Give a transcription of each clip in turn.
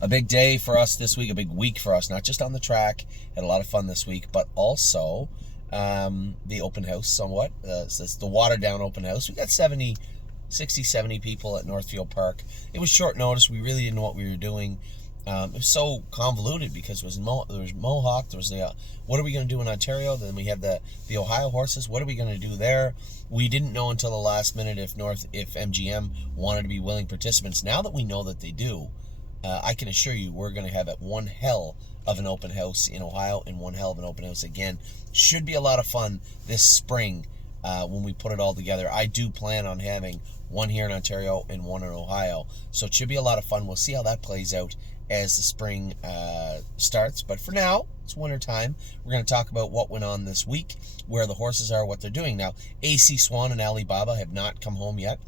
a big day for us this week, a big week for us, not just on the track. Had a lot of fun this week, but also the open house somewhat. It's the watered down open house. We got 70 people at Northfield Park. It was short notice. We really didn't know what we were doing. It was so convoluted because there was Mohawk, there was the what are we going to do in Ontario? Then we had the Ohio horses. What are we going to do there? We didn't know until the last minute if MGM wanted to be willing participants. Now that we know that they do, I can assure you we're going to have one hell of an open house in Ohio and one hell of an open house again. Should be a lot of fun this spring when we put it all together. I do plan on having one here in Ontario and one in Ohio, so it should be a lot of fun. We'll see how that plays out as the spring starts. But for now, it's winter time. We're going to talk about what went on this week, where the horses are, what they're doing. Now, AC Swan and Alibaba have not come home yet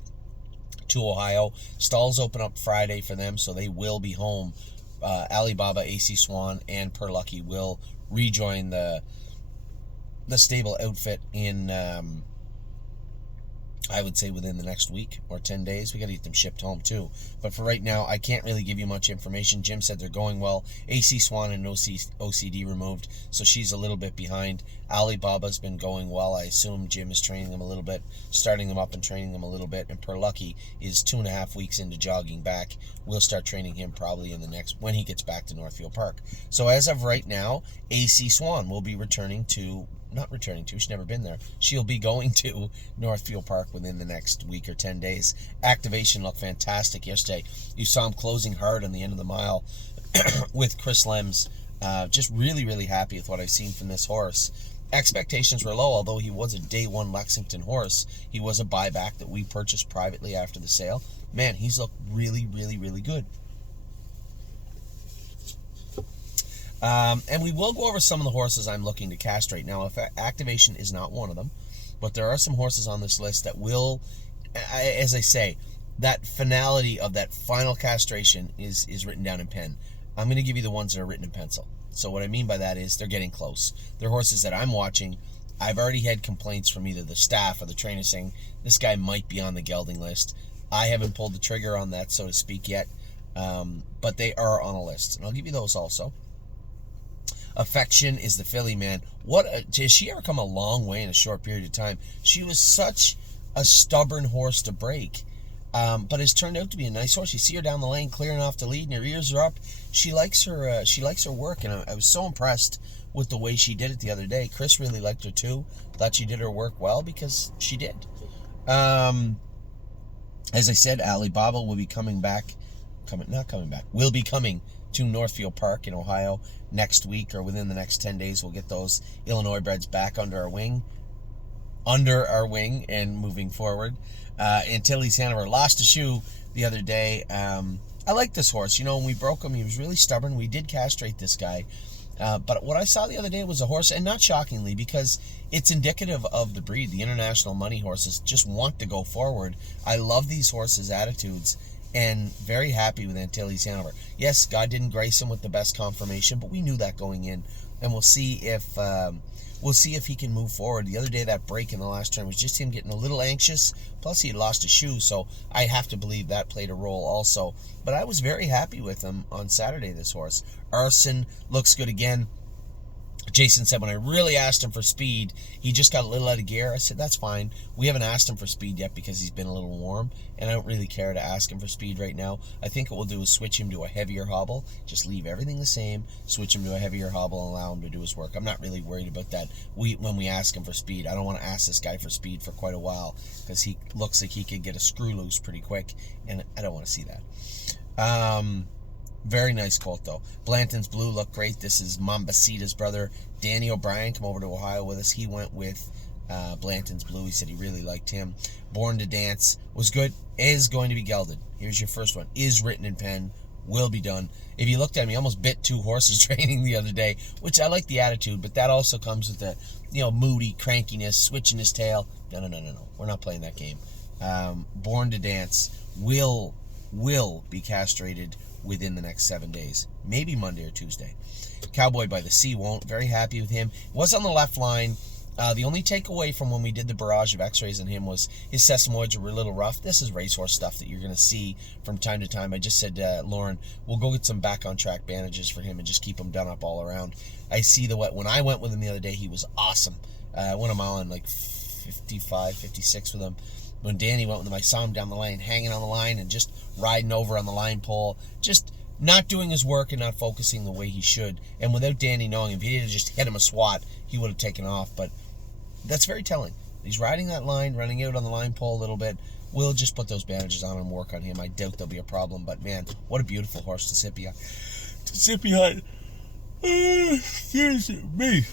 to Ohio. Stalls open up Friday for them, so they will be home. Alibaba, AC Swan, and Perlucky will rejoin the stable outfit in I would say within the next week or 10 days. We got to get them shipped home too. But for right now, I can't really give you much information. Jim said they're going well. AC Swan and OCD removed, so she's a little bit behind. Alibaba's been going well. I assume Jim is training them a little bit, starting them up and training them a little bit. And Perlucky is 2.5 weeks into jogging back. We'll start training him probably when he gets back to Northfield Park. So as of right now, AC Swan will be she's never been there. She'll be going to Northfield Park within the next week or 10 days. Activation looked fantastic yesterday. You saw him closing hard on the end of the mile with Chris Lems. Just really, really happy with what I've seen from this horse. Expectations were low, although he was a day one Lexington horse. He was a buyback that we purchased privately after the sale. Man, he's looked really, really, really good. And we will go over some of the horses I'm looking to castrate. Now, if Activation is not one of them, but there are some horses on this list that will, as I say, that finality of that final castration is written down in pen. I'm going to give you the ones that are written in pencil. So what I mean by that is they're getting close. They're horses that I'm watching. I've already had complaints from either the staff or the trainer saying this guy might be on the gelding list. I haven't pulled the trigger on that, so to speak, yet, but they are on a list. And I'll give you those also. Affection is the filly, man. Has she ever come a long way in a short period of time? She was such a stubborn horse to break, but has turned out to be a nice horse. You see her down the lane clearing off the lead, and her ears are up. She likes her. She likes her work, and I was so impressed with the way she did it the other day. Chris really liked her too. Thought she did her work well because she did. As I said, Alibaba will be will be coming to Northfield Park in Ohio next week or within the next 10 days. We'll get those Illinois breds back under our wing and moving forward. And Tilly's Hanover lost a shoe the other day. I like this horse. When we broke him, he was really stubborn. We did castrate this guy. But what I saw the other day was a horse, and not shockingly, because it's indicative of the breed. The international money horses just want to go forward. I love these horses' attitudes, and very happy with Antilles Hanover. Yes, God didn't grace him with the best conformation, but we knew that going in, and we'll see if he can move forward. The other day, that break in the last turn was just him getting a little anxious. Plus, he had lost a shoe, so I have to believe that played a role also. But I was very happy with him on Saturday, this horse. Arson looks good again. Jason said when I really asked him for speed, he just got a little out of gear. I said, that's fine. We haven't asked him for speed yet because he's been a little warm, and I don't really care to ask him for speed right now. I think what we'll do is switch him to a heavier hobble. Just leave everything the same, switch him to a heavier hobble, and allow him to do his work. I'm not really worried about that when we ask him for speed. I don't want to ask this guy for speed for quite a while because he looks like he could get a screw loose pretty quick, and I don't want to see that. Very nice colt, though. Blanton's Blue looked great. This is Mambasita's brother, Danny O'Brien, come over to Ohio with us. He went with Blanton's Blue. He said he really liked him. Born to Dance was good. Is going to be gelded. Here's your first one. Is written in pen. Will be done. If you looked at me, I almost bit two horses training the other day, which I like the attitude, but that also comes with the moody crankiness, switching his tail. No. We're not playing that game. Born to Dance will be castrated within the next 7 days, maybe Monday or Tuesday. Cowboy by the Sea won't. Very happy with him. Was on the left line. The only takeaway from when we did the barrage of x-rays on him was his sesamoids were a little rough. This is racehorse stuff that you're going to see from time to time. I just said to Lauren, we'll go get some back on track bandages for him and just keep him done up all around. I see when I went with him the other day, he was awesome. I went a mile in like 55, 56 with him. When Danny went with him, I saw him down the lane, hanging on the line and just riding over on the line pole, just not doing his work and not focusing the way he should. And without Danny knowing, if he had just hit him a swat, he would have taken off. But that's very telling. He's riding that line, running out on the line pole a little bit. We'll just put those bandages on and work on him. I doubt there'll be a problem. But man, what a beautiful horse to sit behind. To sit behind. Excuse me.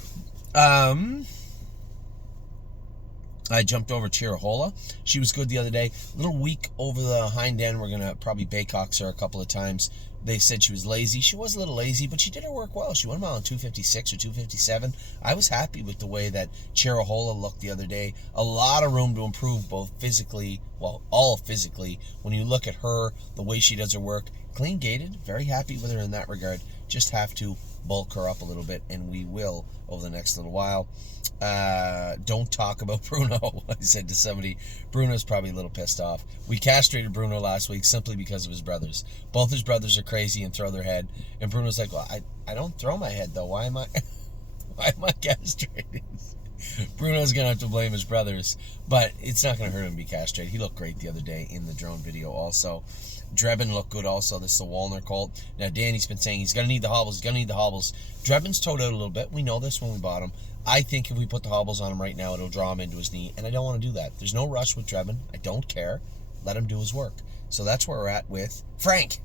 I jumped over Chirahola. She was good the other day. A little weak over the hind end. We're going to probably Baycox her a couple of times. They said she was lazy. She was a little lazy, but she did her work well. She went about on 256 or 257. I was happy with the way that Chirahola looked the other day. A lot of room to improve, both physically, well, all physically. When you look at her, the way she does her work, clean gaited. Very happy with her in that regard. Just have to bulk her up a little bit, and we will over the next little while. Don't talk about Bruno. I said to somebody, Bruno's probably a little pissed off. We castrated Bruno last week simply because of his brothers. Both his brothers are crazy and throw their head. And Bruno's like, well, I don't throw my head though. Why am I castrated? Bruno's gonna have to blame his brothers, but it's not gonna hurt him to be castrated. He looked great the other day in the drone video also. Drebin looked good also. This is a Walner colt. Now Danny's been saying he's gonna need the hobbles, Drebin's toed out a little bit. We know this when we bought him. I think if we put the hobbles on him right now, it'll draw him into his knee, and I don't want to do that. There's no rush with Drebin. I don't care. Let him do his work. So that's where we're at with Frank.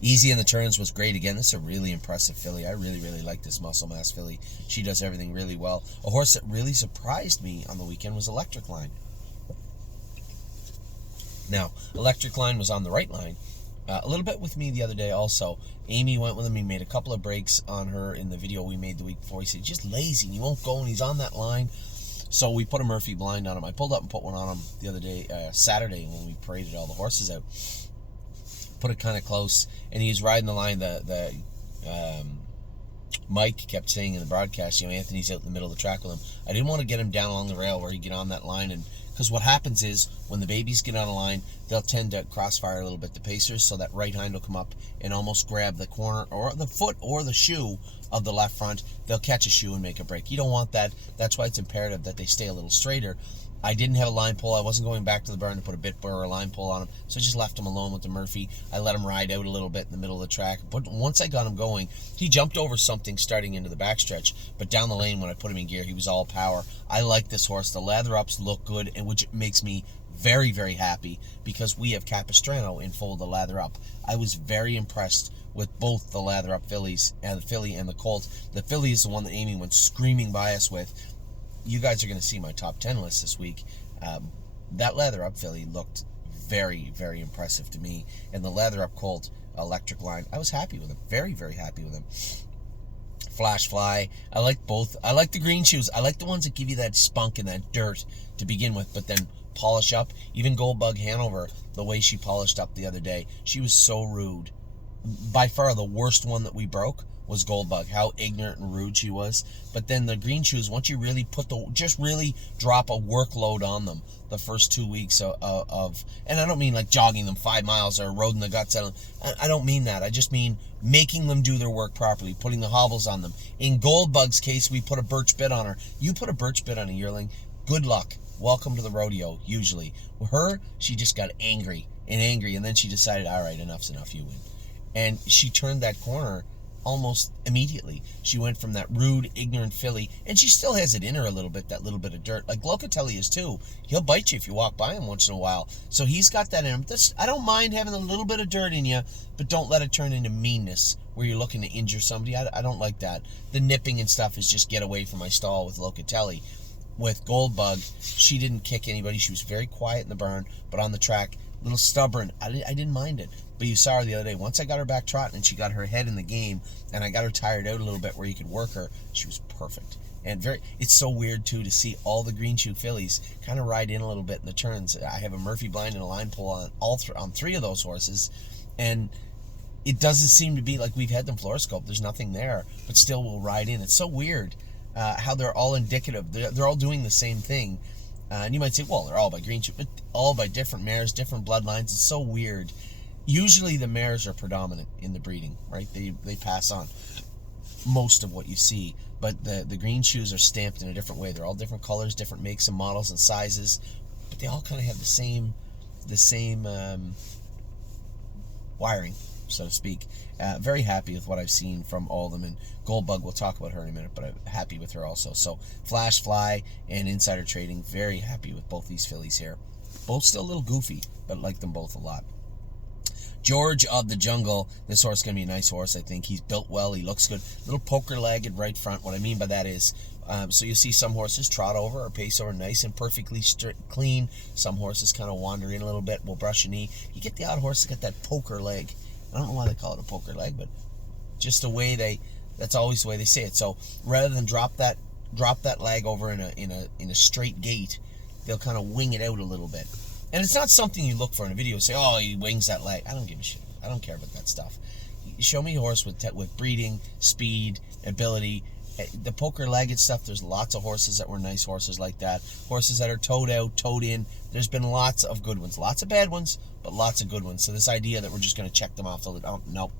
Easy in the turns was great again. This is a really impressive filly. I really, really like this muscle mass filly. She does everything really well. A horse that really surprised me on the weekend was Electric Line. Now, Electric Line was on the right line. A little bit with me the other day also. Amy went with him. He made a couple of breaks on her in the video we made the week before. He said, he's just lazy. He won't go, and he's on that line. So we put a Murphy blind on him. I pulled up and put one on him the other day, Saturday, when we paraded all the horses out. Put it kind of close, and he was riding the line. Mike kept saying in the broadcast, Anthony's out in the middle of the track with him. I didn't want to get him down along the rail where he'd get on that line, and because what happens is when the babies get on a line, they'll tend to crossfire a little bit the pacers, so that right hind will come up and almost grab the corner or the foot or the shoe of the left front. They'll catch a shoe and make a break. You don't want that. That's why it's imperative that they stay a little straighter. I didn't have a line pull. I wasn't going back to the barn to put a bit or a line pull on him, so I just left him alone with the Murphy. I let him ride out a little bit in the middle of the track. But once I got him going, he jumped over something starting into the backstretch. But down the lane when I put him in gear, he was all power. I like this horse. The lather ups look good, and which makes me very, very happy because we have Capistrano in full of the lather up. I was very impressed with both the lather up fillies, and the filly and the colt. The filly is the one that Amy went screaming by us with. You guys are going to see my top 10 list this week. That leather up filly looked very, very impressive to me. And the leather up colt, Electric Line, I was happy with him. Very, very happy with him. Flash Fly, I like both. I like the green shoes. I like the ones that give you that spunk and that dirt to begin with, but then polish up. Even Goldbug Hanover, the way she polished up the other day, she was so rude. By far the worst one that we broke was Goldbug, how ignorant and rude she was. But then the green shoes, once you really just really drop a workload on them the first 2 weeks of and I don't mean like jogging them 5 miles or roding the guts out of them. I don't mean that. I just mean making them do their work properly, putting the hobbles on them. In Goldbug's case, we put a birch bit on her. You put a birch bit on a yearling, good luck. Welcome to the rodeo, usually. With her, she just got angry, and then she decided, all right, enough's enough, you win. And she turned that corner almost immediately. She went from that rude, ignorant filly, and she still has it in her a little bit, that little bit of dirt, like Locatelli is too. He'll bite you if you walk by him once in a while. So he's got that in him. I don't mind having a little bit of dirt in you, but don't let it turn into meanness where you're looking to injure somebody. I don't like that. The nipping and stuff is just get away from my stall with Locatelli. With Goldbug, she didn't kick anybody. She was very quiet in the barn, but on the track, a little stubborn. I didn't mind it. But you saw her the other day. Once I got her back trotting and she got her head in the game and I got her tired out a little bit where you could work her, she was perfect. And it's so weird, too, to see all the green shoe fillies kind of ride in a little bit in the turns. I have a Murphy blind and a line pull on on 3 of those horses. And it doesn't seem to be like we've had them fluoroscope. There's nothing there. But still we'll ride in. It's so weird. how they're all indicative. They're all doing the same thing. And you might say, well, they're all by green shoe, but all by different mares, different bloodlines. It's so weird. Usually the mares are predominant in the breeding, right? They pass on most of what you see, but the green shoes are stamped in a different way. They're all different colors, different makes and models and sizes, but they all kind of have the same wiring, so to speak. Very happy with what I've seen from all of them, and Goldbug, we'll talk about her in a minute, but I'm happy with her also. So Flash Fly and Insider Trading, very happy with both these fillies here. Both still a little goofy, but like them both a lot. George of the Jungle, this horse is going to be a nice horse, I think. He's built well, he looks good. Little poker-legged right front. What I mean by that is, so you'll see some horses trot over or pace over nice and perfectly clean. Some horses kind of wander in a little bit, will brush a knee. You get the odd horse that got that poker leg. I don't know why they call it a poker leg, but just the way that's always the way they say it. So rather than drop that leg over in a straight gait, they'll kind of wing it out a little bit. And it's not something you look for in a video. Say, oh, he wings that leg. I don't give a shit. I don't care about that stuff. Show me a horse with breeding, speed, ability. The poker-legged stuff, there's lots of horses that were nice horses like that. Horses that are toed out, toed in. There's been lots of good ones. Lots of bad ones, but lots of good ones. So this idea that we're just going to check them off, no.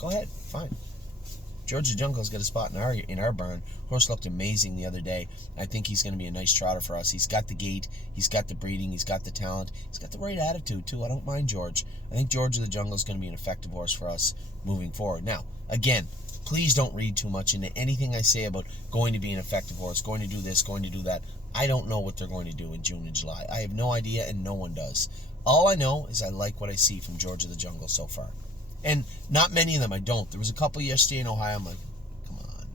Go ahead, fine. George the Jungle's got a spot in our barn. Horse looked amazing the other day. I think he's going to be a nice trotter for us. He's got the gait, he's got the breeding, he's got the talent, he's got the right attitude too. I don't mind George. I think George of the Jungle is going to be an effective horse for us moving forward. Now, again, please don't read too much into anything I say about going to be an effective horse, going to do this, going to do that. I don't know what they're going to do in June and July. I have no idea, and no one does. All I know is I like what I see from George of the Jungle so far. And not many of them I don't. There was a couple yesterday in Ohio. I'm like, come on.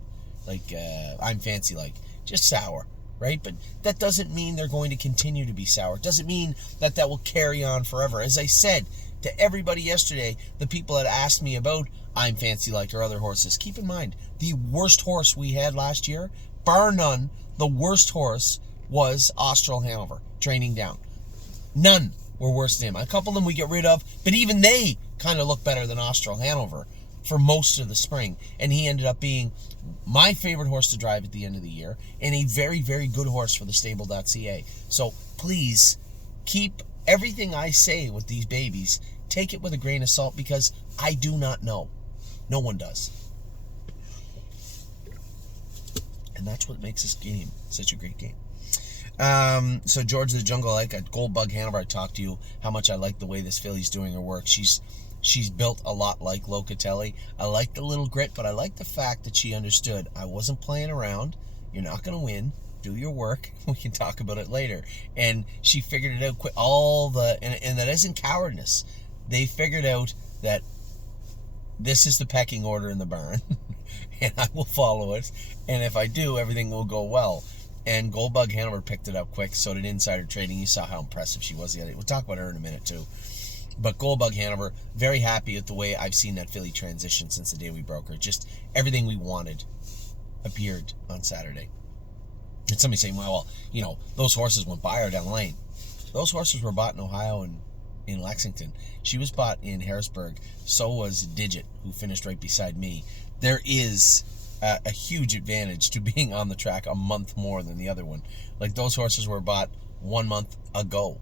Like, I'm fancy, like, just sour, right? But that doesn't mean they're going to continue to be sour. It doesn't mean that will carry on forever. As I said to everybody yesterday, the people that asked me about I'm Fancy Like or other horses, keep in mind, the worst horse we had last year, bar none, the worst horse was Austral Hanover, training down. None were worse than him. A couple of them we get rid of, but even they kind of look better than Austral Hanover for most of the spring. And he ended up being my favorite horse to drive at the end of the year, and a very, very good horse for the stable.ca. So please keep everything I say with these babies, take it with a grain of salt, because I do not know. No one does. And that's what makes this game such a great game. So George of the Jungle, like at Goldbug Hanover, I talked to you how much I like the way this filly's doing her work. She's built a lot like Locatelli. I like the little grit, but I like the fact that she understood I wasn't playing around. You're not going to win. Do your work. We can talk about it later. And she figured it out quick. And that isn't cowardice. They figured out that this is the pecking order in the barn, and I will follow it. And if I do, everything will go well. And Goldbug Hanover picked it up quick. So did Insider Trading. You saw how impressive she was the other day. We'll talk about her in a minute too. But Goldbug Hanover, very happy with the way I've seen that filly transition since the day we broke her. Just everything we wanted appeared on Saturday. And somebody saying, well, you know, those horses went by her down the lane. Those horses were bought in Ohio and in Lexington. She was bought in Harrisburg. So was Digit, who finished right beside me. There is a huge advantage to being on the track a month more than the other one. Like, those horses were bought 1 month ago.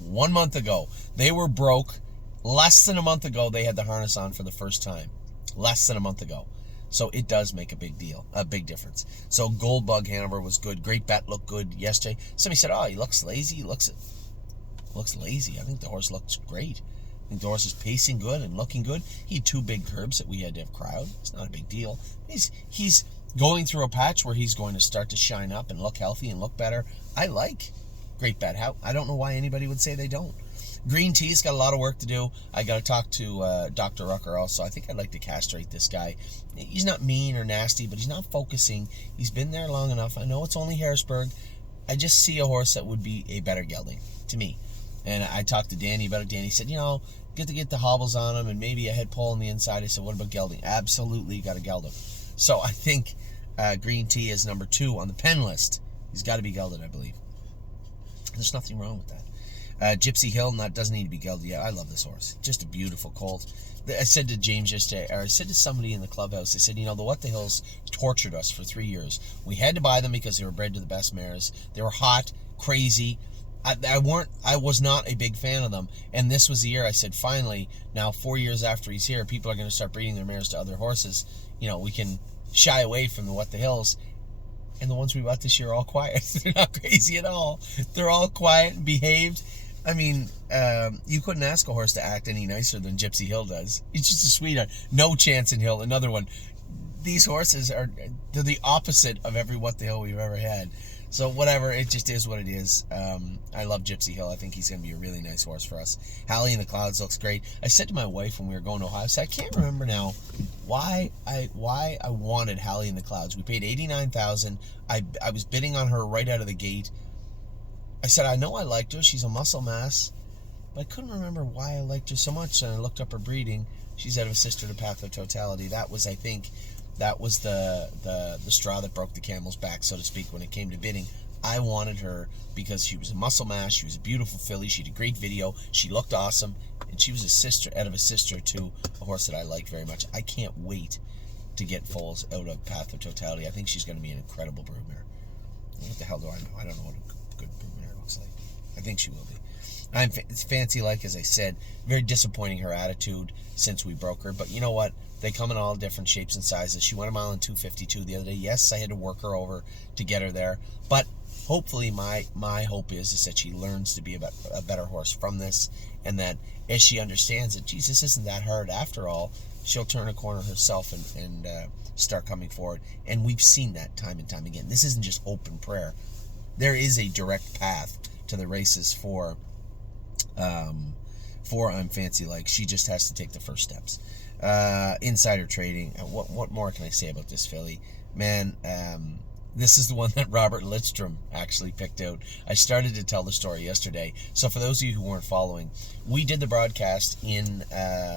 1 month ago. They were broke. Less than a month ago, they had the harness on for the first time. Less than a month ago. So it does make a big deal, a big difference. So Goldbug Hanover was good. Great Bet looked good yesterday. Somebody said, oh, he looks lazy. He looks lazy. I think the horse looks great. I think the horse is pacing good and looking good. He had 2 big curbs that we had to have crowd. It's not a big deal. He's going through a patch where he's going to start to shine up and look healthy and look better. I like Great Bet. I don't know why anybody would say they don't. Green Tea's got a lot of work to do. I got to talk to Dr. Rucker also. I think I'd like to castrate this guy. He's not mean or nasty, but he's not focusing. He's been there long enough. I know it's only Harrisburg. I just see a horse that would be a better gelding to me. And I talked to Danny about it. Danny said, you know, get the hobbles on him and maybe a head pull on the inside. I said, what about gelding? Absolutely, got to geld him. So I think Green Tea is number 2 on the pen list. He's got to be gelded, I believe. There's nothing wrong with that. Gypsy Hill, doesn't need to be gelded yet. I love this horse. Just a beautiful colt. I said to James yesterday, or I said to somebody in the clubhouse, I said, the What the Hills tortured us for 3 years. We had to buy them because they were bred to the best mares. They were hot, crazy. I was not a big fan of them. And this was the year I said, finally, now 4 years after he's here, people are going to start breeding their mares to other horses. We can shy away from the What the Hills. And the ones we bought this year are all quiet. They're not crazy at all. They're all quiet and behaved. I mean, you couldn't ask a horse to act any nicer than Gypsy Hill does. It's just a sweetheart. No Chance in Hill, another one. These horses they're the opposite of every What the Hill we've ever had. So whatever, it just is what it is. I love Gypsy Hill. I think he's going to be a really nice horse for us. Hallie in the Clouds looks great. I said to my wife when we were going to Ohio, I can't remember now why I wanted Hallie in the Clouds. We paid $89,000. I was bidding on her right out of the gate. I said, I know I liked her. She's a muscle mass. But I couldn't remember why I liked her so much. And I looked up her breeding. She's out of a sister to Path of Totality. That was, I think, the straw that broke the camel's back, so to speak, when it came to bidding. I wanted her because she was a muscle mass. She was a beautiful filly. She did a great video. She looked awesome. And she was a sister to a horse that I like very much. I can't wait to get foals out of Path of Totality. I think she's going to be an incredible broodmare. What the hell do I know? I don't know what a good broodmare looks like. I think she will be. I'm fancy like, as I said, very disappointing her attitude since we broke her. But you know what? They come in all different shapes and sizes. She went a mile in 2:52 the other day. Yes, I had to work her over to get her there. But hopefully my hope is that she learns to be a better horse from this, and that as she understands that, Jesus, isn't that hard after all, she'll turn a corner herself and start coming forward. And we've seen that time and time again. This isn't just hope and prayer. There is a direct path to the races for I'm Fancy Like. She just has to take the first steps. Insider trading. What more can I say about this filly? Man, this is the one that Robert Lidstrom actually picked out. I started to tell the story yesterday. So for those of you who weren't following, we did the broadcast in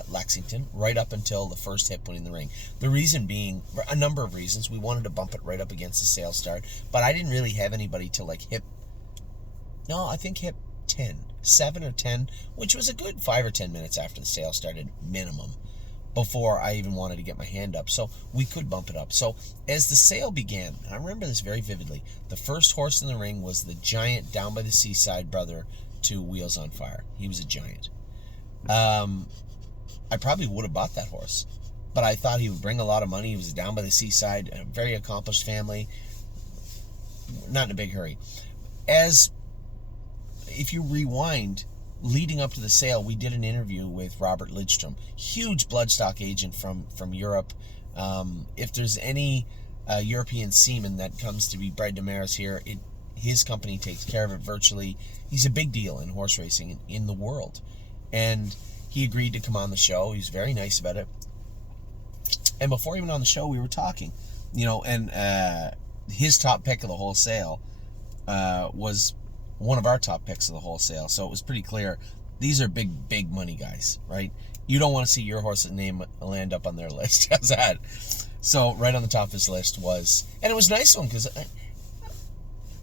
Lexington right up until the first hip went in the ring. The reason being, for a number of reasons, we wanted to bump it right up against the sale start, but I didn't really have anybody to hip 10, 7 or 10, which was a good 5 or 10 minutes after the sale started, minimum, before I even wanted to get my hand up. So we could bump it up. So as the sale began, I remember this very vividly, the first horse in the ring was the giant Down by the Seaside brother to Wheels on Fire. He was a giant. I probably would have bought that horse, but I thought he would bring a lot of money. He was Down by the Seaside, a very accomplished family, not in a big hurry. If you rewind, leading up to the sale, we did an interview with Robert Lidstrom, huge bloodstock agent from Europe. If there's any European seaman that comes to be bred to mares here, his company takes care of it virtually. He's a big deal in horse racing in the world. And he agreed to come on the show. He was very nice about it. And before he went on the show, we were talking, and his top pick of the whole sale was one of our top picks of the whole sale. So it was pretty clear these are big money guys, right? You don't want to see your horse's name land up on their list. How's that? So right on the top of his list was, and it was nice of him because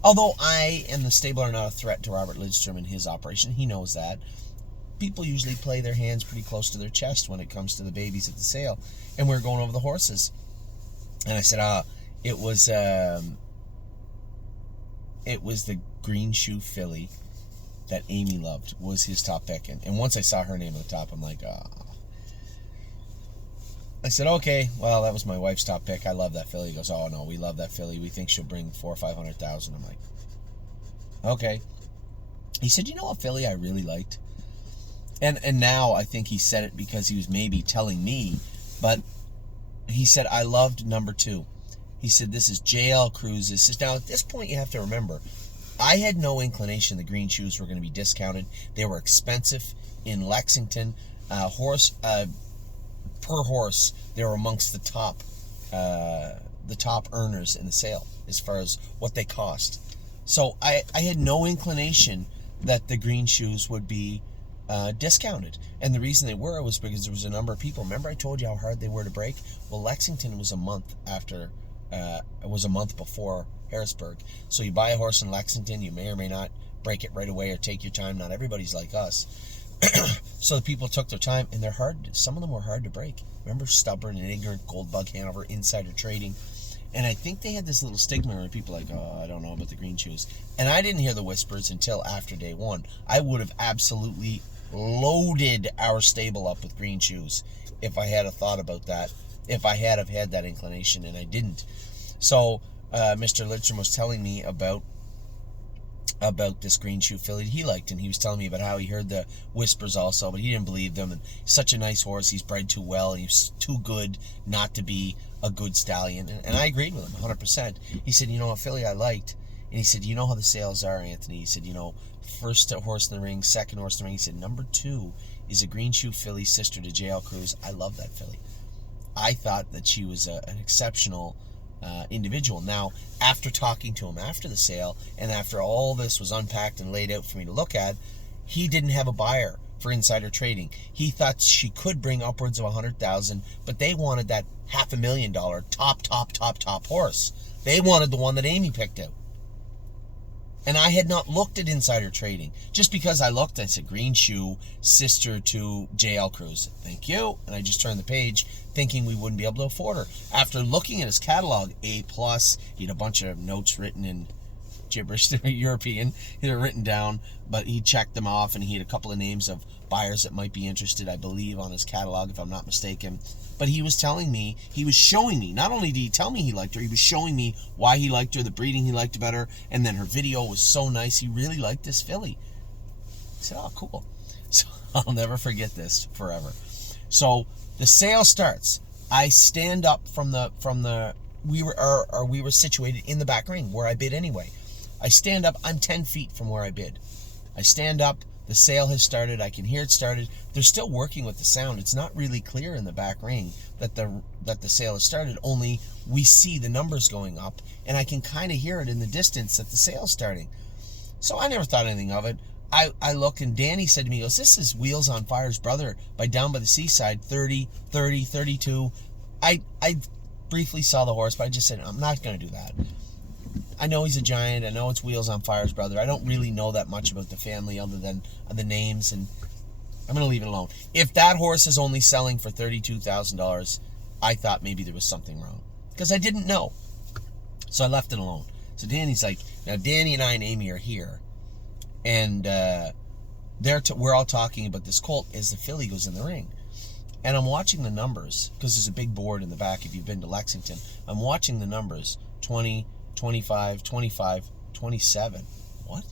although I and the stable are not a threat to Robert Lidstrom and his operation, he knows that. People usually play their hands pretty close to their chest when it comes to the babies at the sale. And we were going over the horses. And I said, it was the Green Shoe filly that Amy loved was his top pick. And once I saw her name at the top, I'm like, I said, okay, well, that was my wife's top pick. I love that filly. He goes, oh, no, we love that filly. We think she'll bring 400,000 or 500,000. I'm like, okay. He said, you know what filly I really liked? And now I think he said it because he was maybe telling me, but he said, I loved number 2. He said, this is JL Cruz's. Now, at this point, you have to remember, I had no inclination the Green Shoes were going to be discounted. They were expensive in Lexington. Per horse, they were amongst the top earners in the sale as far as what they cost. So I had no inclination that the Green Shoes would be discounted. And the reason they were was because there was a number of people. Remember I told you how hard they were to break? Well, Lexington was a month after... it was a month before Harrisburg. So you buy a horse in Lexington, you may or may not break it right away or take your time. Not everybody's like us. So the people took their time, and they're hard. Some of them were hard to break. Remember Stubborn and Ignorant, Goldbug Hanover, Insider Trading. And I think they had this little stigma where people are like, oh, I don't know about the green shoes. And I didn't hear the whispers until after day one. I would have absolutely loaded our stable up with green shoes if I had a thought about that, if I had have had that inclination, and I didn't. So Mr. Lidstrom was telling me about this green shoe filly he liked, and he was telling me about how he heard the whispers also, but he didn't believe them. And such a nice horse, he's bred too well, and he's too good not to be a good stallion. And I agreed with him 100%. He said, you know, a filly I liked, and he said, you know how the sales are, Anthony. He said, you know, first horse in the ring, second horse in the ring. He said, number 2 is a green shoe filly, sister to JL Cruz. I love that filly. I thought that she was an exceptional individual. Now, after talking to him after the sale, and after all this was unpacked and laid out for me to look at, he didn't have a buyer for Insider Trading. He thought she could bring upwards of $100,000, but they wanted that $500,000 top horse. They wanted the one that Amy picked out. And I had not looked at Insider Trading. Just because I looked, I said, green shoe, sister to JL Cruz. Thank you. And I just turned the page thinking we wouldn't be able to afford her. After looking at his catalog, A+, he had a bunch of notes written in gibberish. They're European. He had written down, but he checked them off, and he had a couple of names of buyers that might be interested, I believe, on his catalog, if I'm not mistaken. But he was telling me, he was showing me, not only did he tell me he liked her, he was showing me why he liked her, the breeding he liked better, and then her video was so nice. He really liked this filly. I said, oh, cool. So I'll never forget this forever. So the sale starts. I stand up we were situated in the back ring where I bid anyway. I stand up. I'm 10 feet from where I bid. I stand up. The sale has started. I can hear it started. They're still working with the sound. It's not really clear in the back ring that the sale has started. Only we see the numbers going up, and I can kind of hear it in the distance that the sale's starting. So I never thought anything of it. I look, and Danny said to me, he goes, this is Wheels on Fire's brother by Down by the Seaside, 30, 30, 32. I briefly saw the horse, but I just said, I'm not going to do that. I know he's a giant. I know it's Wheels on Fire's brother. I don't really know that much about the family other than the names, and I'm going to leave it alone. If that horse is only selling for $32,000, I thought maybe there was something wrong because I didn't know. So I left it alone. So Danny's like, now Danny and I and Amy are here, and we're all talking about this colt as the filly goes in the ring. And I'm watching the numbers because there's a big board in the back if you've been to Lexington. I'm watching the numbers, 20, 25, 25, 27. What?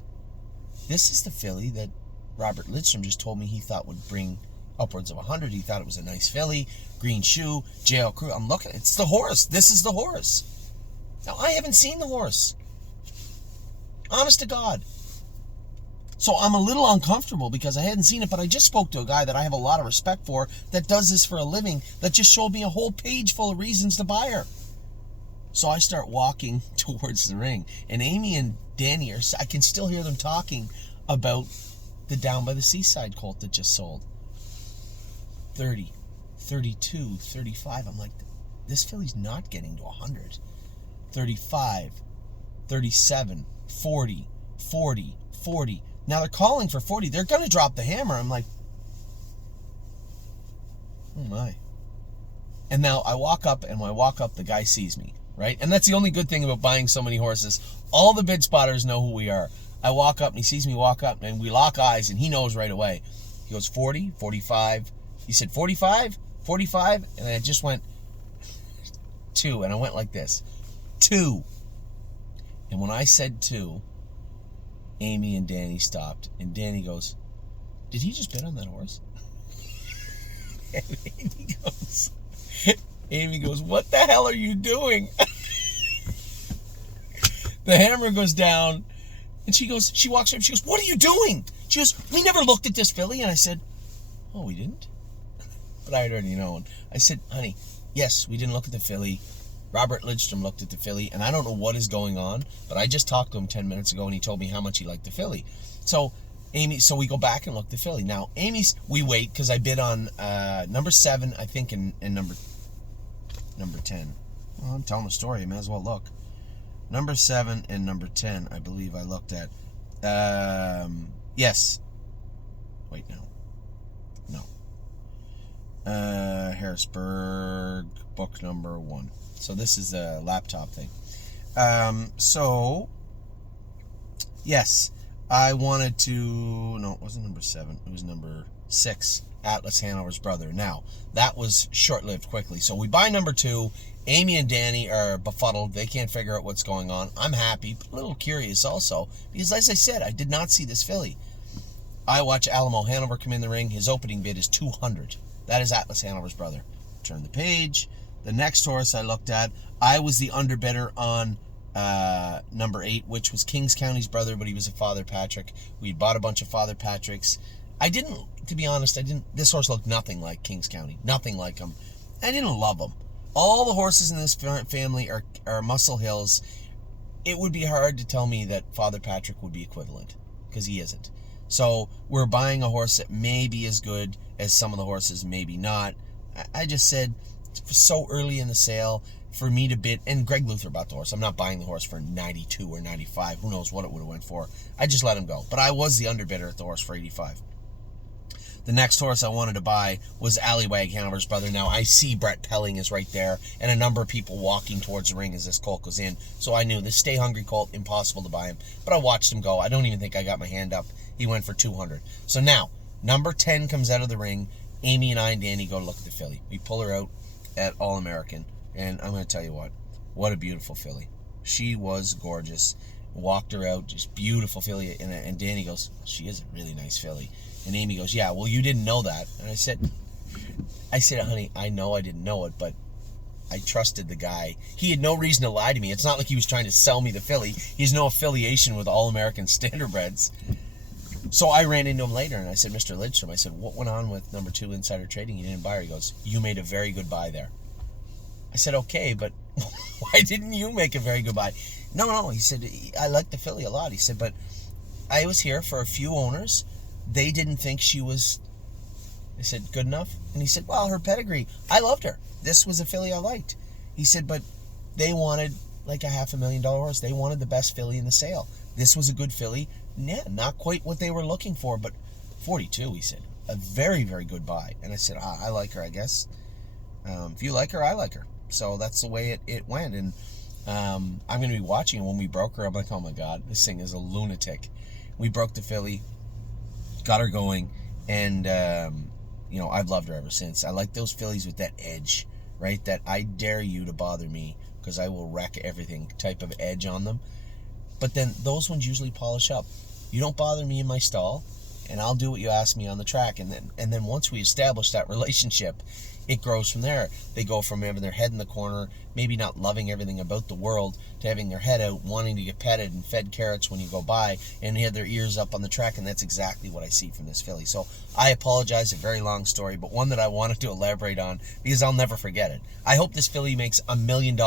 This is the filly that Robert Lidstrom just told me he thought would bring upwards of 100. He thought it was a nice filly, green shoe, JL Crew. I'm looking. It's the horse. This is the horse. Now, I haven't seen the horse. Honest to God. So I'm a little uncomfortable because I hadn't seen it, but I just spoke to a guy that I have a lot of respect for that does this for a living that just showed me a whole page full of reasons to buy her. So I start walking towards the ring, and Amy and Danny I can still hear them talking about the Down by the Seaside colt that just sold. 30, 32, 35. I'm like, this filly's not getting to 100. 35, 37, 40, 40, 40. Now they're calling for 40. They're going to drop the hammer. I'm like, oh my. And now I walk up, and when I walk up, the guy sees me, right? And that's the only good thing about buying so many horses. All the bid spotters know who we are. I walk up, and he sees me walk up, and we lock eyes, and he knows right away. He goes, 40, 45. He said, 45, 45. And I just went, 2. And I went like this, 2. And when I said 2, Amy and Danny stopped, and Danny goes, did he just bid on that horse? And Amy goes, what the hell are you doing? The hammer goes down, and she walks up, she goes, what are you doing? She goes, we never looked at this filly. And I said, oh, we didn't? But I had already known. I said, honey, yes, we didn't look at the filly. Robert Lidstrom looked at the filly, and I don't know what is going on, but I just talked to him 10 minutes ago, and he told me how much he liked the filly. So we go back and look at the filly. Now, we wait, because I bid on number 7, I think, and number 10. Well, I'm telling a story. I may as well look. Number 7 and number 10, I believe I looked at. Yes. Wait, no. Harrisburg, book number 1. So this is a laptop thing. So, yes, I wanted to... No, it wasn't number 7. It was number 6, Atlas Hanover's brother. Now, that was short-lived quickly. So we buy number 2. Amy and Danny are befuddled. They can't figure out what's going on. I'm happy, but a little curious also, because as I said, I did not see this filly. I watch Alamo Hanover come in the ring. His opening bid is 200. That is Atlas Hanover's brother. Turn the page. The next horse I looked at, I was the underbidder on number 8, which was Kings County's brother, but he was a Father Patrick. We bought a bunch of Father Patricks. To be honest, this horse looked nothing like Kings County. Nothing like him. I didn't love him. All the horses in this family are Muscle Hills. It would be hard to tell me that Father Patrick would be equivalent, because he isn't. So we're buying a horse that may be as good as some of the horses, maybe not. I just said, so early in the sale, for me to bid, and Greg Luther bought the horse. I'm not buying the horse for 92 or 95. Who knows what it would have went for. I just let him go. But I was the underbidder at the horse for 85. The next horse I wanted to buy was Allywag Hanover's brother. Now, I see Brett Pelling is right there, and a number of people walking towards the ring as this colt goes in. So I knew this Stay Hungry colt, impossible to buy him. But I watched him go. I don't even think I got my hand up. He went for 200. So now, number 10 comes out of the ring. Amy and I and Danny go to look at the filly. We pull her out at All-American, and I'm going to tell you what a beautiful filly. She was gorgeous. Walked her out, just beautiful filly. And Danny goes, she is a really nice filly. And Amy goes, yeah, well, you didn't know that. And I said, honey, I know I didn't know it, but I trusted the guy. He had no reason to lie to me. It's not like he was trying to sell me the filly. He has no affiliation with All-American Standardbreds. So I ran into him later, and I said, Mr. Lidstrom, I said, what went on with number 2 Insider Trading? You didn't buy her. He goes, you made a very good buy there. I said, okay, but why didn't you make a very good buy? No, he said, I like the filly a lot. He said, but I was here for a few owners. They didn't think she was, I said, good enough? And he said, well, her pedigree, I loved her. This was a filly I liked. He said, but they wanted like a $500,000 horse. They wanted the best filly in the sale. This was a good filly. Yeah, not quite what they were looking for, but 42, he said. A very, very good buy. And I said, I like her, I guess. If you like her, I like her. So that's the way it went. And I'm going to be watching it. When we broke her, I'm like, oh my God, this thing is a lunatic. We broke the filly, got her going, and I've loved her ever since. I like those fillies with that edge, right? That I dare you to bother me because I will wreck everything type of edge on them. But then those ones usually polish up. You don't bother me in my stall, and I'll do what you ask me on the track. And then once we establish that relationship, it grows from there. They go from having their head in the corner, maybe not loving everything about the world, to having their head out, wanting to get petted and fed carrots when you go by, and they have their ears up on the track, and that's exactly what I see from this filly. So I apologize, a very long story, but one that I wanted to elaborate on because I'll never forget it. I hope this filly makes $1 million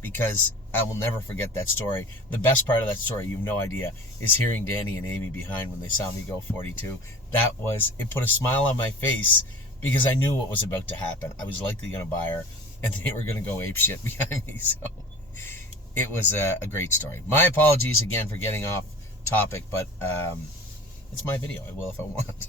because I will never forget that story. The best part of that story, you have no idea, is hearing Danny and Amy behind when they saw me go 42. It put a smile on my face because I knew what was about to happen. I was likely going to buy her, and they were going to go apeshit behind me. So it was a great story. My apologies again for getting off topic, but it's my video. I will if I want.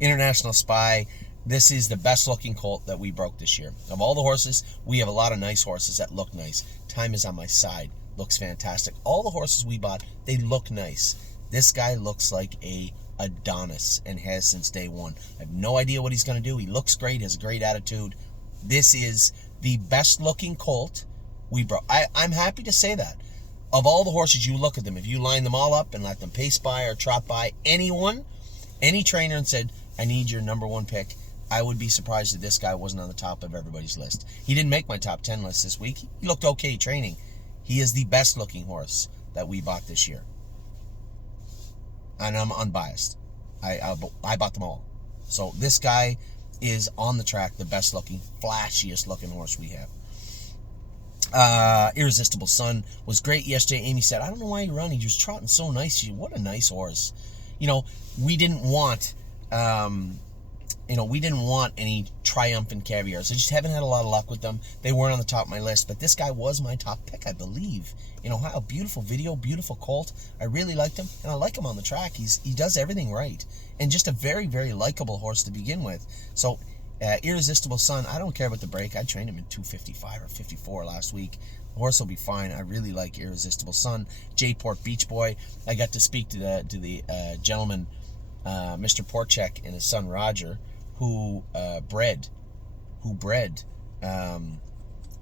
International Spy. This is the best looking colt that we broke this year. Of all the horses, we have a lot of nice horses that look nice. Time is on my side. Looks fantastic. All the horses we bought, they look nice. This guy looks like a Adonis and has since day one. I have no idea what he's going to do. He looks great, has a great attitude. This is the best looking colt we brought. I'm happy to say that. Of all the horses, you look at them, if you line them all up and let them pace by or trot by anyone, any trainer, and said, I need your number 1 pick, I would be surprised if this guy wasn't on the top of everybody's list. He didn't make my top 10 list this week. He looked okay training. He is the best looking horse that we bought this year. And I'm unbiased. I bought them all. So this guy is on the track, the best looking, flashiest looking horse we have. Irresistible Sun was great yesterday. Amy said, I don't know why he run. He was trotting so nice. What a nice horse. We didn't want we didn't want any triumphant caviars. I just haven't had a lot of luck with them. They weren't on the top of my list, but this guy was my top pick, I believe. Ohio, beautiful video, beautiful colt. I really liked him, and I like him on the track. He does everything right, and just a very, very likable horse to begin with. So, Irresistible Sun, I don't care about the break. I trained him in 255 or 54 last week. The horse will be fine. I really like Irresistible Sun. J-Port Beach Boy, I got to speak to the gentleman, Mr. Porchek, and his son Roger, who bred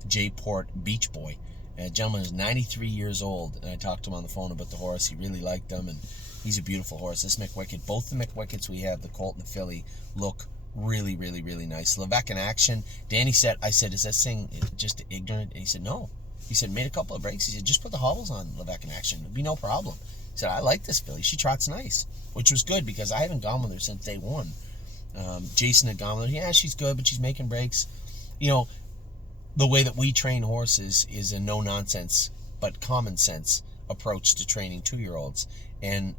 J-Port Beach Boy. The gentleman is 93 years old, and I talked to him on the phone about the horse. He really liked them, and he's a beautiful horse. This McWicked, both the McWickeds we have, the colt and the filly, look really, really, really nice. Levesque in action. Danny said, I said, is this thing just ignorant? And he said, no. He said, made a couple of breaks. He said, just put the hobbles on Levesque in action. It'd be no problem. He said, I like this filly. She trots nice, which was good because I haven't gone with her since day one. Jason had gone with her. Yeah, she's good, but she's making breaks. The way that we train horses is a no-nonsense but common sense approach to training 2-year-olds. And,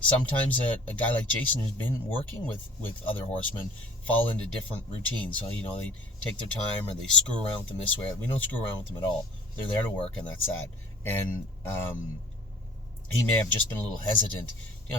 sometimes a guy like Jason who's been working with other horsemen fall into different routines. So, they take their time or they screw around with them this way. We don't screw around with them at all. They're there to work, and that's that. And he may have just been a little hesitant,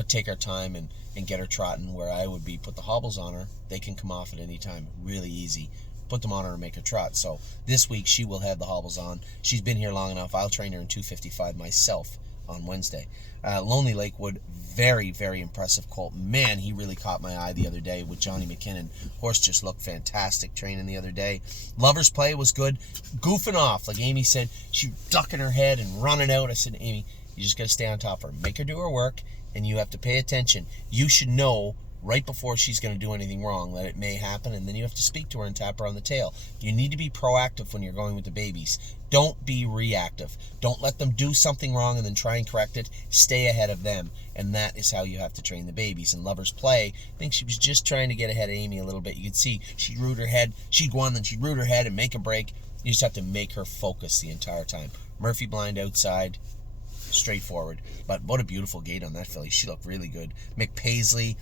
take our time and get her trotting, where I would be put the hobbles on her. They can come off at any time. Really easy. Put them on her and make her trot. So this week she will have the hobbles on. She's been here long enough. I'll train her in 255 myself on Wednesday. Lonely Lakewood, very, very impressive colt. Man, he really caught my eye the other day with Johnny McKinnon. Horse just looked fantastic training the other day. Lover's Play was good. Goofing off, like Amy said, she ducking her head and running out. I said, Amy, you just got to stay on top of her. Make her do her work, and you have to pay attention. You should know right before she's going to do anything wrong that it may happen, and then you have to speak to her and tap her on the tail. You need to be proactive when you're going with the babies. Don't be reactive. Don't let them do something wrong and then try and correct it. Stay ahead of them, and that is how you have to train the babies. In Lover's Play, I think she was just trying to get ahead of Amy a little bit. You could see she'd root her head. She'd go on, then she'd root her head and make a break. You just have to make her focus the entire time. Murphy blind outside, straightforward. But what a beautiful gait on that filly. She looked really good. McPaisley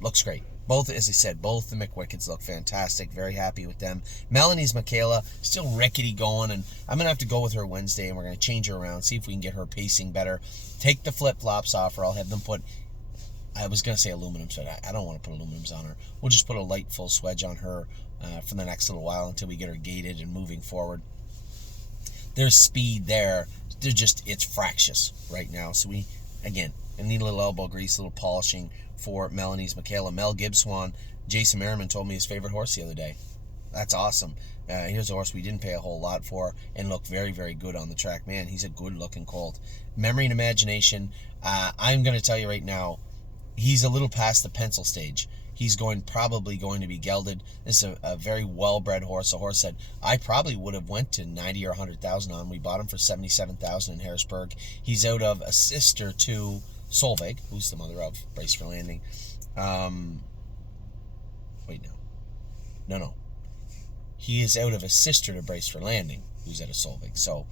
looks great. Both, as I said, both the McWickeds look fantastic. Very happy with them. Melanie's Michaela, still rickety going, and I'm going to have to go with her Wednesday, and we're going to change her around, see if we can get her pacing better. Take the flip-flops off her. I'll have them put, I was going to say aluminum, so I don't want to put aluminums on her. We'll just put a light full swedge on her for the next little while until we get her gated and moving forward. There's speed there. It's fractious right now. So we, again, I need a little elbow grease, a little polishing for Melanie's Michaela. Mel Gibbswan, Jason Merriman told me his favorite horse the other day. That's awesome. Here's a horse we didn't pay a whole lot for and looked very, very good on the track. Man, he's a good-looking colt. Memory and Imagination, I'm going to tell you right now, he's a little past the pencil stage. He's probably going to be gelded. This is a very well-bred horse, a horse that I probably would have went to 90 or 100,000 on. We bought him for 77,000 in Harrisburg. He's out of a sister to Solveig, who's the mother of Brace for Landing. No. He is out of a sister to Brace for Landing, who's at a Solveig. So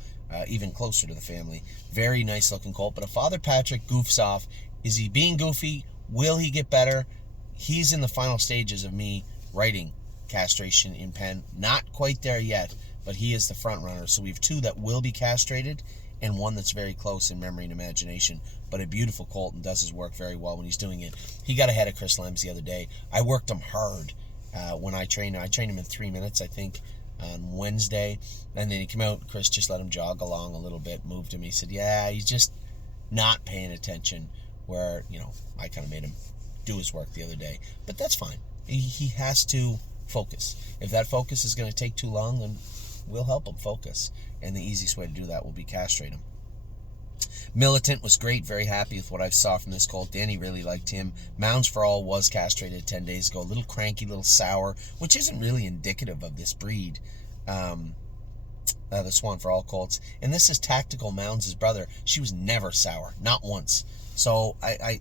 even closer to the family. Very nice looking colt. But if Father Patrick goofs off, is he being goofy? Will he get better? He's in the final stages of me writing castration in pen. Not quite there yet, but he is the front runner. So we have two that will be castrated and one that's very close in Memory and Imagination. But a beautiful colt and does his work very well when he's doing it. He got ahead of Chris Lems the other day. I worked him hard when I trained him. I trained him in 3 minutes, I think, on Wednesday. And then he came out. Chris just let him jog along a little bit, moved him. He said, yeah, he's just not paying attention, where, I kind of made him do his work the other day. But that's fine. He has to focus. If that focus is going to take too long, then we'll help him focus. And the easiest way to do that will be castrate him. Militant was great. Very happy with what I saw from this colt. Danny really liked him. Mounds for All was castrated 10 days ago. A little cranky, a little sour, which isn't really indicative of this breed. The Swan for All colts. And this is Tactical Mounds' brother. She was never sour. Not once. So I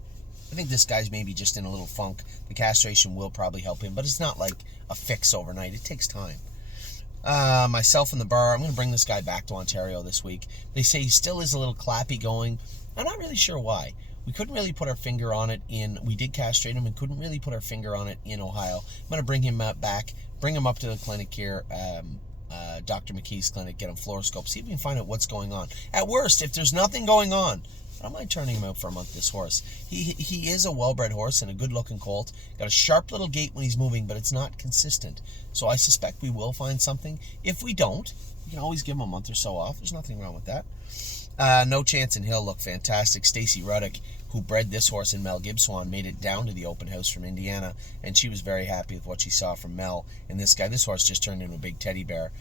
think this guy's maybe just in a little funk. The castration will probably help him, but it's not like a fix overnight. It takes time. Myself and the bar, I'm going to bring this guy back to Ontario this week. They say he still is a little clappy going. I'm not really sure why. We couldn't really put our finger on it we did castrate him and couldn't really put our finger on it in Ohio. I'm going to bring him back, bring him up to the clinic here, Dr. McKee's clinic, get him fluoroscope, see if we can find out what's going on. At worst, if there's nothing going on, I don't mind turning him out for a month, this horse. He is a well-bred horse and a good-looking colt. Got a sharp little gait when he's moving, but it's not consistent. So I suspect we will find something. If we don't, we can always give him a month or so off. There's nothing wrong with that. No Chance and Hill look fantastic. Stacy Ruddock, who bred this horse in Mel Gibswan, made it down to the open house from Indiana, and she was very happy with what she saw from Mel and this guy. This horse just turned into a big teddy bear.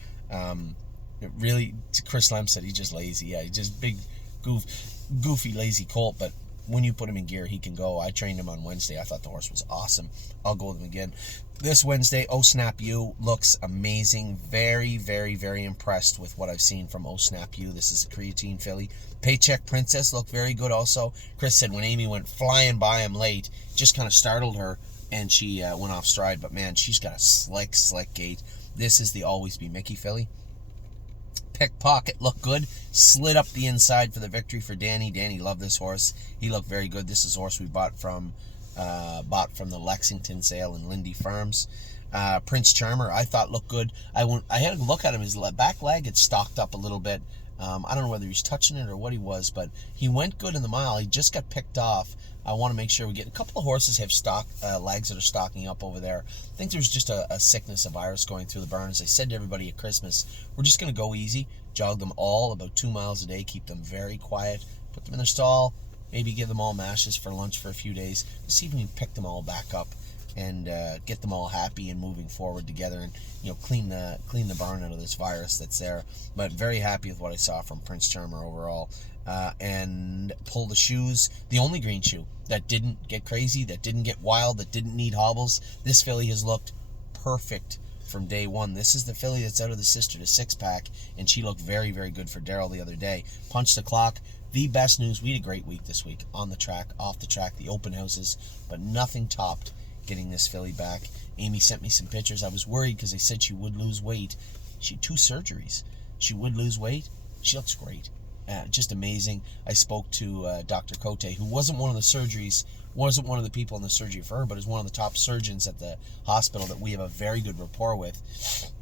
Really, Chris Lem said he's just lazy. Yeah, he's just big, goofy, lazy colt, but when you put him in gear, he can go. I trained him on Wednesday. I thought the horse was awesome. I'll go with him again. This Wednesday, Oh Snap You looks amazing. Very, very, very impressed with what I've seen from Oh Snap You. This is a creatine filly. Paycheck Princess looked very good also. Chris said when Amy went flying by him late, just kind of startled her, and she went off stride. But man, she's got a slick gait. This is the Always Be Mickey filly. Pickpocket looked good. Slid up the inside for the victory for Danny. Danny loved this horse. He looked very good. This is a horse we bought from the Lexington sale in Lindy Farms. Prince Charmer, I thought looked good. I had a look at him. His back leg had stocked up a little bit. I don't know whether he was touching it or what he was, but he went good in the mile. He just got picked off. I want to make sure we get a couple of horses have legs that are stocking up over there. I think there's just a sickness, a virus going through the barn. As I said to everybody at Christmas, we're just going to go easy, jog them all about 2 miles a day, keep them very quiet, put them in their stall, maybe give them all mashes for lunch for a few days, to see if we can pick them all back up and get them all happy and moving forward together, and clean the barn out of this virus that's there. But very happy with what I saw from Prince Charmer overall. And Pull the Shoes, the only green shoe that didn't get crazy, that didn't get wild, that didn't need hobbles. This filly has looked perfect from day one. This is the filly that's out of the sister to six pack, and she looked very, very good for Daryl the other day. Punch the clock. The best news, we had a great week this week, on the track, off the track, the open houses, but nothing topped getting this filly back. Amy sent me some pictures. I was worried because they said she would lose weight. She had 2 surgeries. She would lose weight. She looks great. Just amazing. I spoke to Dr. Cote, who wasn't one of the people in the surgery for her, but is one of the top surgeons at the hospital that we have a very good rapport with.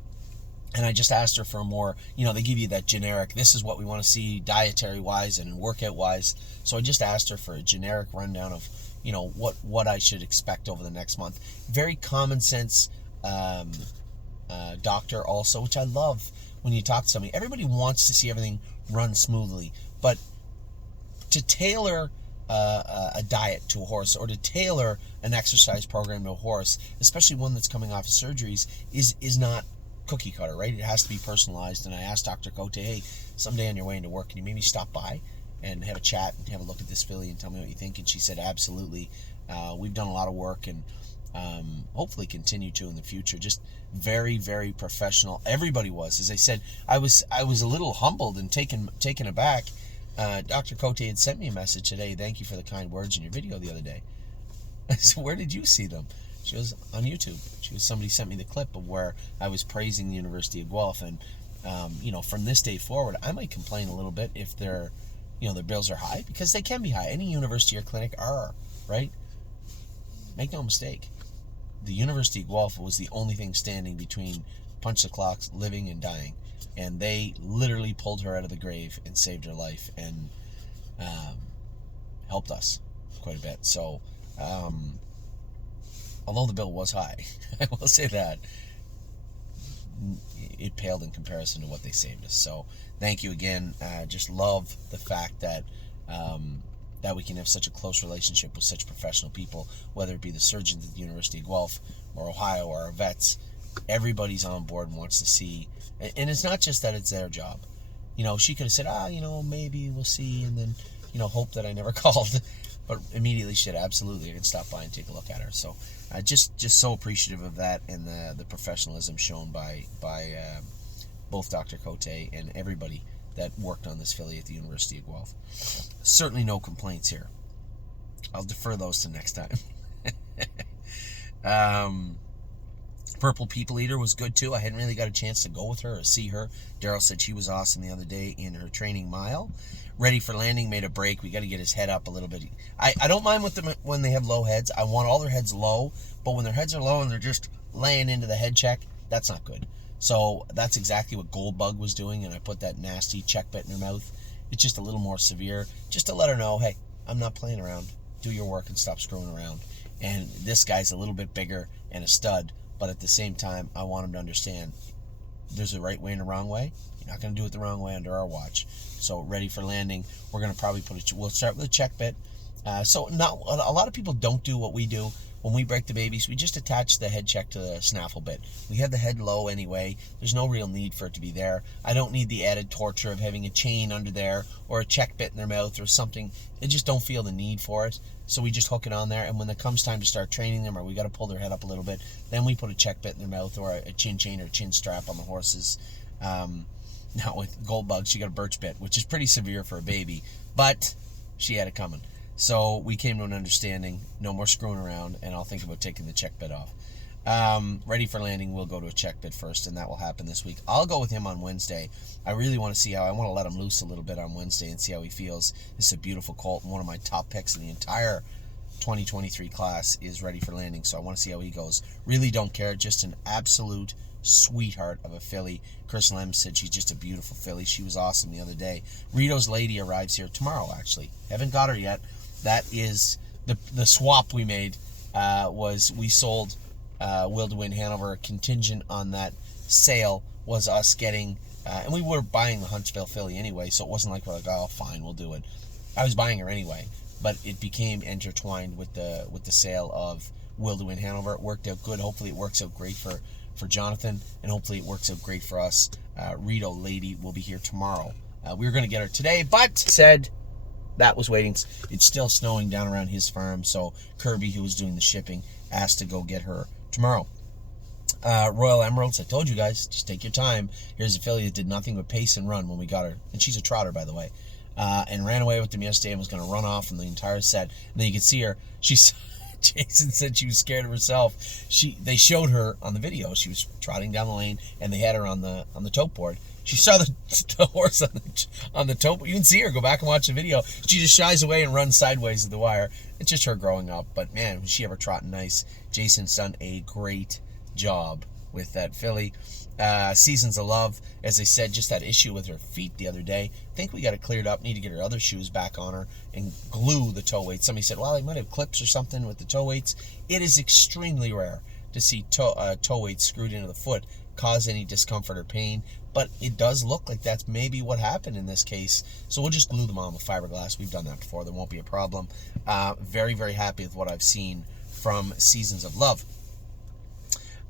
And I just asked her for a more, they give you that generic, this is what we want to see dietary-wise and workout-wise. So I just asked her for a generic rundown of, what I should expect over the next month. Very common sense doctor also, which I love when you talk to somebody. Everybody wants to see everything run smoothly, but to tailor a diet to a horse, or to tailor an exercise program to a horse, especially one that's coming off of surgeries, is not cookie cutter, right? It has to be personalized. And I asked Dr. Cote, hey, someday on your way into work, can you maybe stop by and have a chat and have a look at this filly and tell me what you think? And she said, absolutely. We've done a lot of work, and hopefully continue to in the future. Just very, very professional. Everybody was. As I said, I was a little humbled and taken aback. Dr. Cote had sent me a message today. Thank you for the kind words in your video the other day. I said, where did you see them? She was on YouTube. Somebody sent me the clip of where I was praising the University of Guelph, and from this day forward, I might complain a little bit if their bills are high, because they can be high. Any university or clinic are, right? Make no mistake. The University of Guelph was the only thing standing between Punch the Clock's living and dying, and they literally pulled her out of the grave and saved her life, and helped us quite a bit. So, although the bill was high, I will say that it paled in comparison to what they saved us. So, thank you again. Just love the fact that that we can have such a close relationship with such professional people, whether it be the surgeons at the University of Guelph or Ohio or our vets. Everybody's on board and wants to see. And it's not just that it's their job. She could have said, maybe we'll see, and then, hope that I never called. But immediately she said, absolutely, I can stop by and take a look at her. So just so appreciative of that, and the professionalism shown by both Dr. Cote and everybody that worked on this filly at the University of Guelph. Certainly no complaints here. I'll defer those to next time. Purple People Eater was good too. I hadn't really got a chance to go with her or see her. Daryl said she was awesome the other day in her training mile. Ready for Landing made a break. We got to get his head up a little bit. I don't mind with them when they have low heads. I want all their heads low, but when their heads are low and they're just laying into the head check, that's not good. So that's exactly what Goldbug was doing, and I put that nasty check bit in her mouth. It's just a little more severe, just to let her know, hey, I'm not playing around. Do your work and stop screwing around. And this guy's a little bit bigger and a stud, but at the same time, I want him to understand there's a right way and a wrong way. You're not going to do it the wrong way under our watch. So Ready for Landing, we're going to probably we'll start with a check bit. So not a lot of people don't do what we do. When we break the babies, we just attach the head check to the snaffle bit. We have the head low anyway. There's no real need for it to be there. I don't need the added torture of having a chain under there or a check bit in their mouth or something. I just don't feel the need for it. So we just hook it on there, and when it comes time to start training them or we got to pull their head up a little bit, then we put a check bit in their mouth or a chin chain or chin strap on the horses. Now with Goldbug, she got a birch bit, which is pretty severe for a baby, but she had it coming. So we came to an understanding, no more screwing around, and I'll think about taking the check bit off. Ready for Landing, we'll go to a check bit first, and that will happen this week. I'll go with him on Wednesday. I really want to see I want to let him loose a little bit on Wednesday and see how he feels. This is a beautiful colt, and one of my top picks in the entire 2023 class is Ready for Landing, so I want to see how he goes. Really don't care, just an absolute sweetheart of a filly. Chris Lem said she's just a beautiful filly. She was awesome the other day. Rito's Lady arrives here tomorrow, actually. Haven't got her yet. That is the swap we made. Was we sold Will to Win Hanover. A contingent on that sale was us getting, and we were buying the Huntsville filly anyway, so it wasn't like we're like, oh, fine, we'll do it. I was buying her anyway, but it became intertwined with the sale of Will to Win Hanover. It worked out good. Hopefully it works out great for Jonathan, and hopefully it works out great for us. Rito Lady will be here tomorrow. We were going to get her today, but said that was waiting. It's still snowing down around his farm, so Kirby, who was doing the shipping, asked to go get her tomorrow. Royal Emeralds, I told you guys, just take your time. Here's a filly that did nothing but pace and run when we got her, and she's a trotter, by the way, and ran away with them yesterday and was going to run off in the entire set. And then you can see her. Jason said she was scared of herself. They showed her on the video. She was trotting down the lane, and they had her on the tote board. She saw the horse on the tote. You can see her. Go back and watch the video. She just shies away and runs sideways at the wire. It's just her growing up. But man, was she ever trotting nice. Jason's done a great job with that filly. Seasons of Love, as I said, just that issue with her feet the other day. I think we got it cleared up. Need to get her other shoes back on her and glue the toe weights. Somebody said, well, they might have clips or something with the toe weights. It is extremely rare to see toe weights screwed into the foot cause any discomfort or pain, but it does look like that's maybe what happened in this case. So we'll just glue them on with fiberglass. We've done that before. There won't be a problem. Very, very happy with what I've seen from Seasons of Love.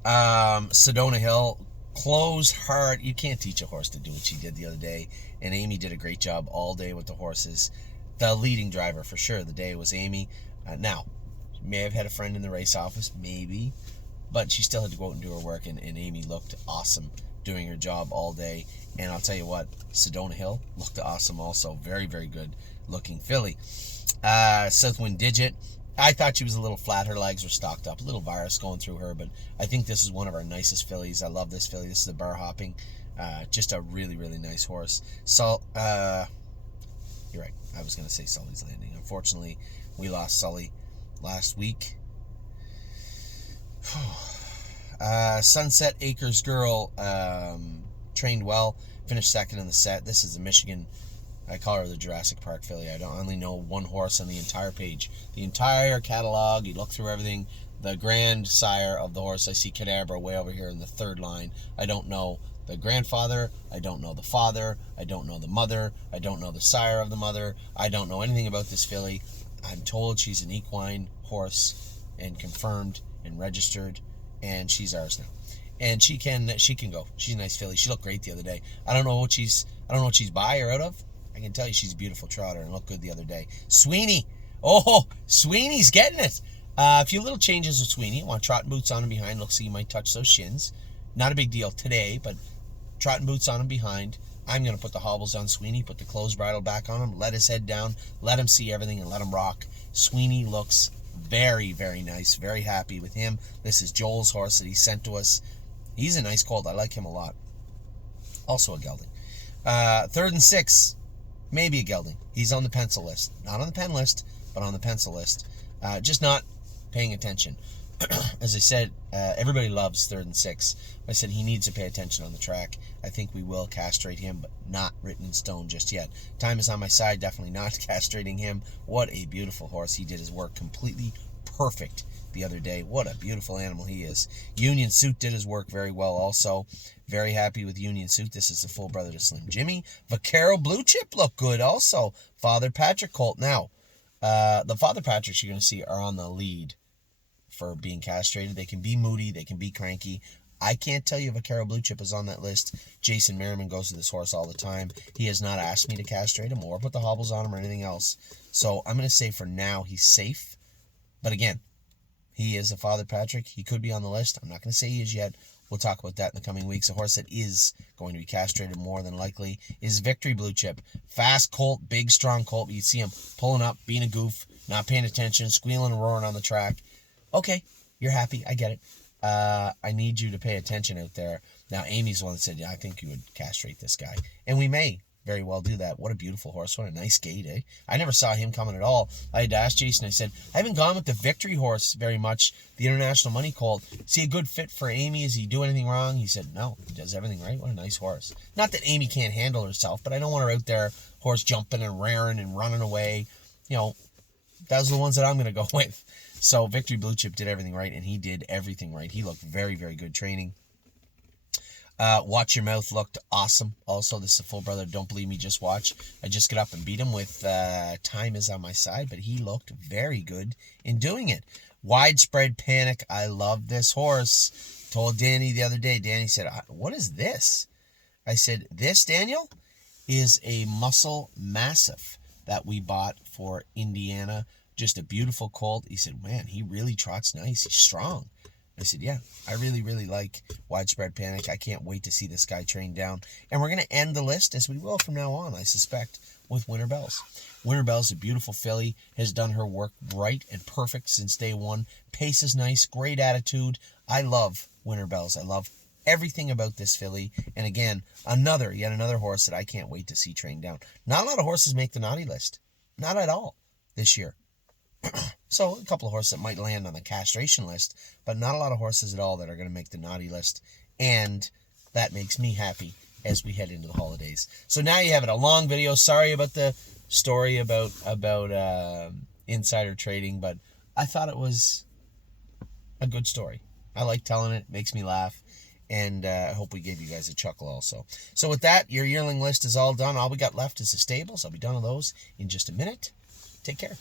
Sedona Hill, close hard. You can't teach a horse to do what she did the other day, and Amy did a great job all day with the horses. The leading driver for sure the day was Amy. Now, she may have had a friend in the race office, maybe, but she still had to go out and do her work, and Amy looked awesome doing her job all day. And I'll tell you what, Sedona Hill looked awesome also. Very, very good looking filly. Southwind Digit, I thought she was a little flat. Her legs were stocked up. A little virus going through her, but I think this is one of our nicest fillies. I love this filly. This is a bar hopping. Just a really, really nice horse. So, you're right. I was going to say Sully's Landing. Unfortunately, we lost Sully last week. Sunset Acres Girl trained well, finished second in the set. This is a Michigan, I call her the Jurassic Park filly. I only know one horse on the entire page. The entire catalog, you look through everything. The grand sire of the horse, I see Cadabra way over here in the third line. I don't know the grandfather. I don't know the father. I don't know the mother. I don't know the sire of the mother. I don't know anything about this filly. I'm told she's an equine horse and confirmed and registered, and she's ours now. And she can go. She's a nice filly. She looked great the other day. I don't know what she's by or out of. I can tell you she's a beautiful trotter and looked good the other day. Sweeney. Oh, Sweeney's getting it. A few little changes with Sweeney. Want trotting boots on him behind. Looks like you might touch those shins. Not a big deal today, but trotting boots on him behind. I'm going to put the hobbles on Sweeney, put the closed bridle back on him, let his head down, let him see everything, and let him rock. Sweeney looks Very, very nice. Very happy with him. This is Joel's horse that he sent to us. He's a nice colt. I like him a lot. Also a gelding. Third and 6, maybe a gelding. He's on the pencil list. Not on the pen list, but on the pencil list. Just not paying attention. As I said, everybody loves 3rd and 6. I said he needs to pay attention on the track. I think we will castrate him, but not written in stone just yet. Time is on my side, definitely not castrating him. What a beautiful horse. He did his work completely perfect the other day. What a beautiful animal he is. Union Suit did his work very well also. Very happy with Union Suit. This is the full brother to Slim Jimmy. Vaquero Blue Chip looked good also. Father Patrick colt. Now, the Father Patricks you're going to see are on the lead for being castrated. They can be moody, they can be cranky. I can't tell you if Vaquero Blue Chip is on that list. Jason Merriman goes to this horse all the time. He has not asked me to castrate him or put the hobbles on him or anything else. So I'm going to say for now he's safe. But again, he is a Father Patrick. He could be on the list. I'm not going to say he is yet. We'll talk about that in the coming weeks. A horse that is going to be castrated more than likely is Victory Blue Chip. Fast colt, big, strong colt. You see him pulling up, being a goof, not paying attention, squealing and roaring on the track. Okay, you're happy. I get it. I need you to pay attention out there. Now, Amy's the one that said, yeah, I think you would castrate this guy. And we may very well do that. What a beautiful horse. What a nice gait, eh? I never saw him coming at all. I had to ask Jason. I said, I haven't gone with the Victory horse very much, the International Money colt. Is he a good fit for Amy? Is he do anything wrong? He said, no, he does everything right. What a nice horse. Not that Amy can't handle herself, but I don't want her out there, horse jumping and rearing and running away. You know, those are the ones that I'm going to go with. So Victory Blue Chip did everything right, and he did everything right. He looked very, very good training. Watch Your Mouth looked awesome. Also, this is a full brother. Don't believe me, just watch. I just got up and beat him with Time Is on My Side, but he looked very good in doing it. Widespread Panic. I love this horse. Told Danny the other day. Danny said, what is this? I said, this, Daniel, is a Muscle Massive that we bought for Indiana. Just a beautiful colt. He said, man, he really trots nice. He's strong. I said, yeah, I really, really like Widespread Panic. I can't wait to see this guy trained down. And we're going to end the list, as we will from now on, I suspect, with Winter Bells. Winter Bells, a beautiful filly, has done her work right and perfect since day one. Pace is nice, great attitude. I love Winter Bells. I love everything about this filly. And again, yet another horse that I can't wait to see trained down. Not a lot of horses make the naughty list. Not at all this year. So, a couple of horses that might land on the castration list, but not a lot of horses at all that are going to make the naughty list. And that makes me happy as we head into the holidays. So now you have it, a long video. Sorry about the story about insider trading, but I thought it was a good story. I like telling it. It makes me laugh. And I hope we gave you guys a chuckle also. So with that, your yearling list is all done. All we got left is the stables. I'll be done with those in just a minute. Take care.